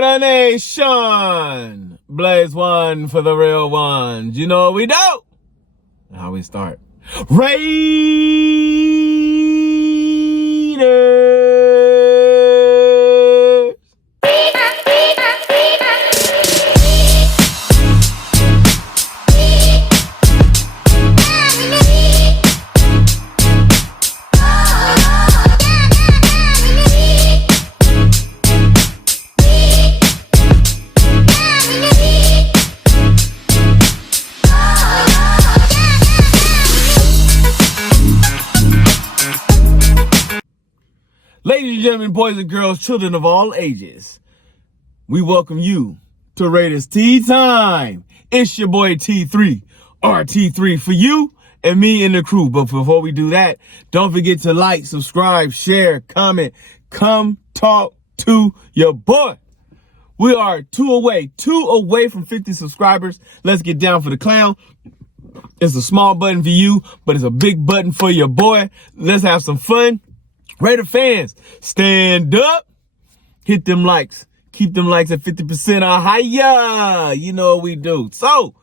Raider Nation, blaze one for the real ones. You know what we do? How we start. Raiders. Ladies and gentlemen, boys and girls, children of all ages, we welcome you to Raiders Tea Time. It's your boy T3, RT3 for you and me and the crew. But before we do that, don't forget to like, subscribe, share, comment, come talk to your boy. We are two away from 50 subscribers. Let's get down for the clown. It's a small button for you, but it's a big button for your boy. Let's have some fun. Raider fans, stand up, hit them likes, keep them likes at 50% or higher. You know what we do. So,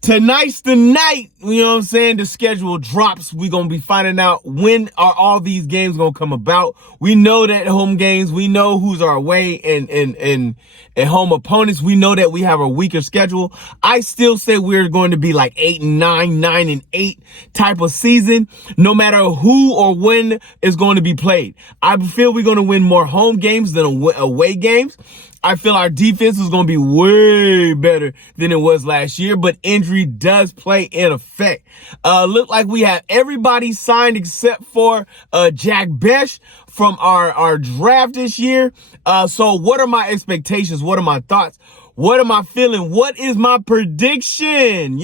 tonight's the night, you know what I'm saying? The schedule drops. We're going to be finding out when are all these games going to come about. We know that home games, we know who's our away and home opponents. We know that we have a weaker schedule. I still say we're going to be like 8-9, 9-8 type of season, no matter who or when is going to be played. I feel we're going to win more home games than away games. I feel our defense is going to be way better than it was last year, but injury does play in effect. Look like we have everybody signed except for Jack Besh from our draft this year. So what are my expectations? What are my thoughts? What am I feeling? What is my prediction?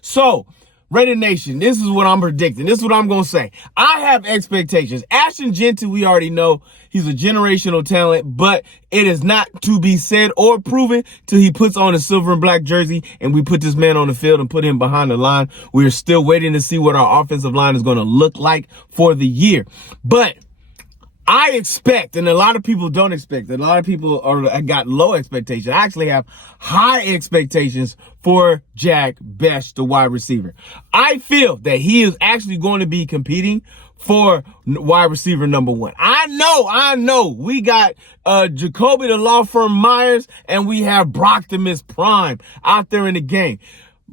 So Raider Nation, this is what I'm predicting. This is what I'm going to say. I have expectations. Ashton Genty, we already know he's a generational talent, but it is not to be said or proven till he puts on a silver and black jersey and we put this man on the field and put him behind the line. We're still waiting to see what our offensive line is going to look like for the year. But I expect, and a lot of people don't expect, a lot of people got low expectations. I actually have high expectations for Jack Besh, the wide receiver. I feel that he is actually going to be competing for wide receiver number one. I know. We got Jacoby the law firm Myers, and we have Brocktimus Prime out there in the game.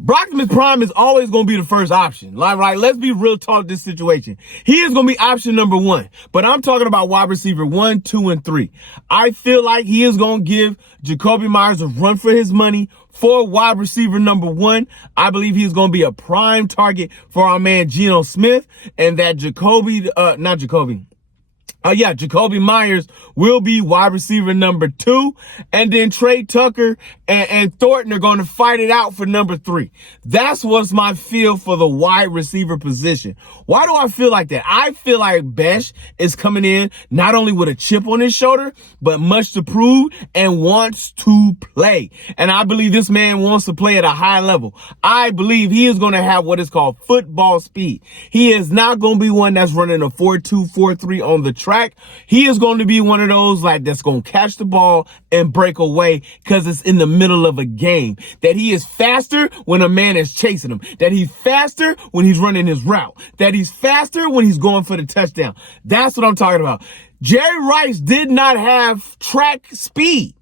Brocktimus Prime is always going to be the first option. Right? Let's be real talk this situation. He is going to be option number one, but I'm talking about wide receiver 1, 2, and 3. I feel like he is going to give Jacoby Myers a run for his money for wide receiver number 1. I believe he's going to be a prime target for our man Geno Smith, and that Jacoby Myers will be wide receiver number 2. And then Trey Tucker and Thornton are going to fight it out for number 3. That's what's my feel for the wide receiver position. Why do I feel like that? I feel like Besh is coming in not only with a chip on his shoulder, but much to prove and wants to play. And I believe this man wants to play at a high level. I believe he is going to have what is called football speed. He is not going to be one that's running a 4.2, 4.3 on the track. He is going to be one of those that's going to catch the ball and break away because it's in the middle of a game. That he is faster when a man is chasing him. That he's faster when he's running his route. That he's faster when he's going for the touchdown. That's what I'm talking about. Jerry Rice did not have track speed,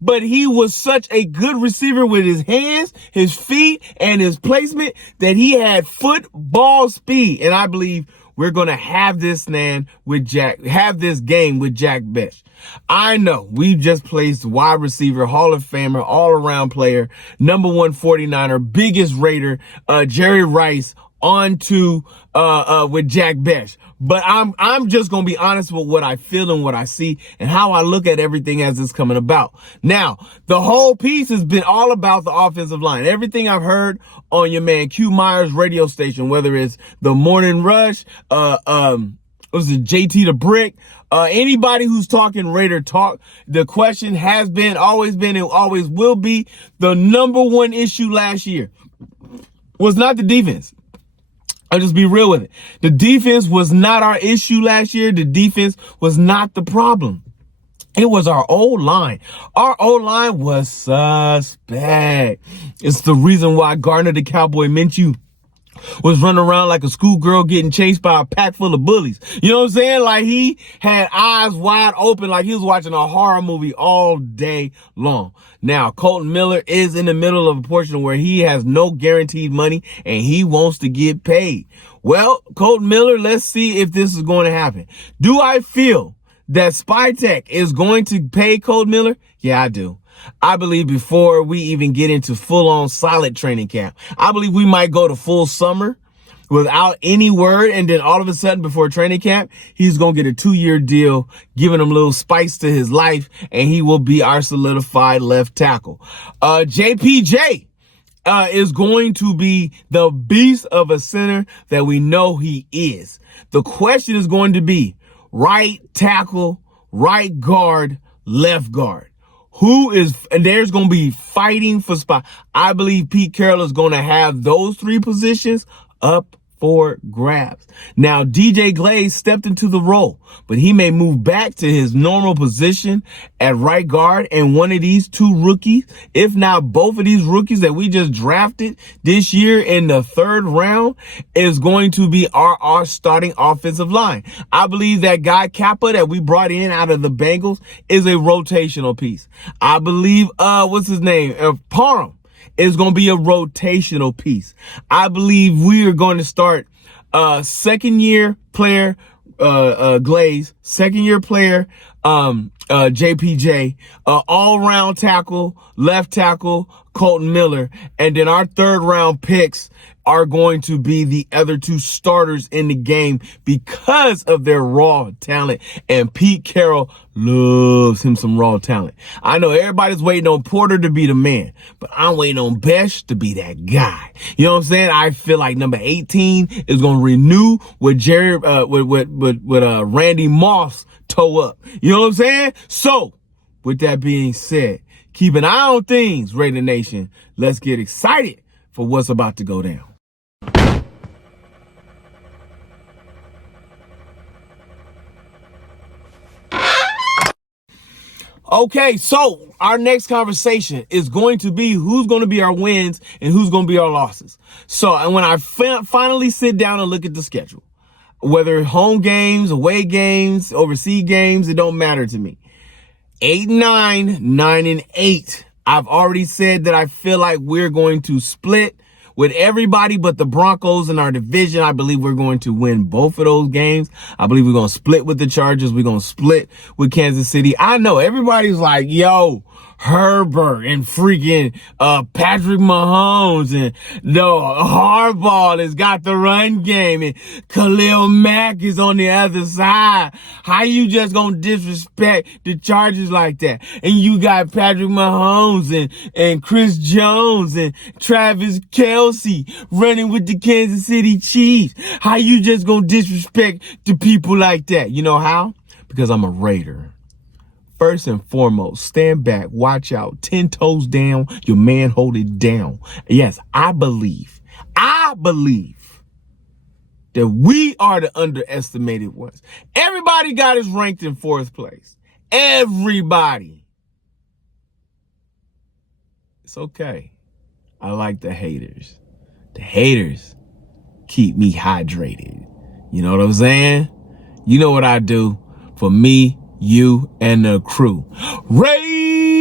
but he was such a good receiver with his hands, his feet, and his placement that he had football speed. And I believe we're going to have this game with Jack Besh. I know we just placed wide receiver, Hall of Famer, all around player, number 1 49er, biggest Raider, Jerry Rice onto with Jack Besh. But I'm just going to be honest with what I feel and what I see and how I look at everything as it's coming about. Now, the whole piece has been all about the offensive line. Everything I've heard on your man Q Myers radio station, whether it's the Morning Rush, was it JT the Brick, anybody who's talking Raider talk, the question has been, always been, and always will be the number one issue last year was not the defense. I'll just be real with it. The defense was not our issue last year. The defense was not the problem. It was our O-line. Our O-line was suspect. It's the reason why Gardner the Cowboy Minshew was running around like a schoolgirl getting chased by a pack full of bullies. You know what I'm saying? Like, he had eyes wide open like he was watching a horror movie all day long. Now, Colton Miller is in the middle of a portion where he has no guaranteed money and he wants to get paid. Well, Colton Miller, let's see if this is going to happen. Do I feel that Spytech is going to pay Colton Miller? Yeah, I do. I believe before we even get into full-on solid training camp, I believe we might go to full summer without any word, and then all of a sudden before training camp, he's going to get a 2-year deal, giving him a little spice to his life, and he will be our solidified left tackle. JPJ is going to be the beast of a center that we know he is. The question is going to be right tackle, right guard, left guard. And there's going to be fighting for spot. I believe Pete Carroll is going to have those 3 positions up for grabs. Now, DJ Glaze stepped into the role, but he may move back to his normal position at right guard, and one of these 2 rookies, if not both of these rookies that we just drafted this year in the 3rd round, is going to be our starting offensive line. I believe that guy Kappa that we brought in out of the Bengals is a rotational piece. I believe, what's his name? Parham is going to be a rotational piece. I believe we are going to start second-year player Glaze, second-year player JPJ, all-round tackle, left tackle Colton Miller, and then our 3rd-round picks are going to be the other 2 starters in the game because of their raw talent. And Pete Carroll loves him some raw talent. I know everybody's waiting on Porter to be the man, but I'm waiting on Besh to be that guy. You know what I'm saying? I feel like number 18 is going to renew with Randy Moss toe up. You know what I'm saying? So, with that being said, keep an eye on things, Raider Nation. Let's get excited for what's about to go down. Okay, so our next conversation is going to be who's going to be our wins and who's going to be our losses. So, and when I finally sit down and look at the schedule, whether home games, away games, overseas games, it don't matter to me. 8-9, 9-8. I've already said that I feel like we're going to split with everybody but the Broncos in our division. I believe we're going to win both of those games. I believe we're going to split with the Chargers. We're going to split with Kansas City. I know everybody's like, yo, Herbert and freaking Patrick Mahomes and Harbaugh has got the run game and Khalil Mack is on the other side. How you just gonna disrespect the Chargers like that? And you got Patrick Mahomes and Chris Jones and Travis Kelce running with the Kansas City Chiefs. How you just gonna disrespect the people like that? You know how? Because I'm a Raider. First and foremost, stand back, watch out, 10 toes down, your man hold it down. Yes, I believe that we are the underestimated ones. Everybody got us ranked in 4th place. Everybody. It's okay. I like the haters. The haters keep me hydrated. You know what I'm saying? You know what I do for me, you, and the crew. Ray!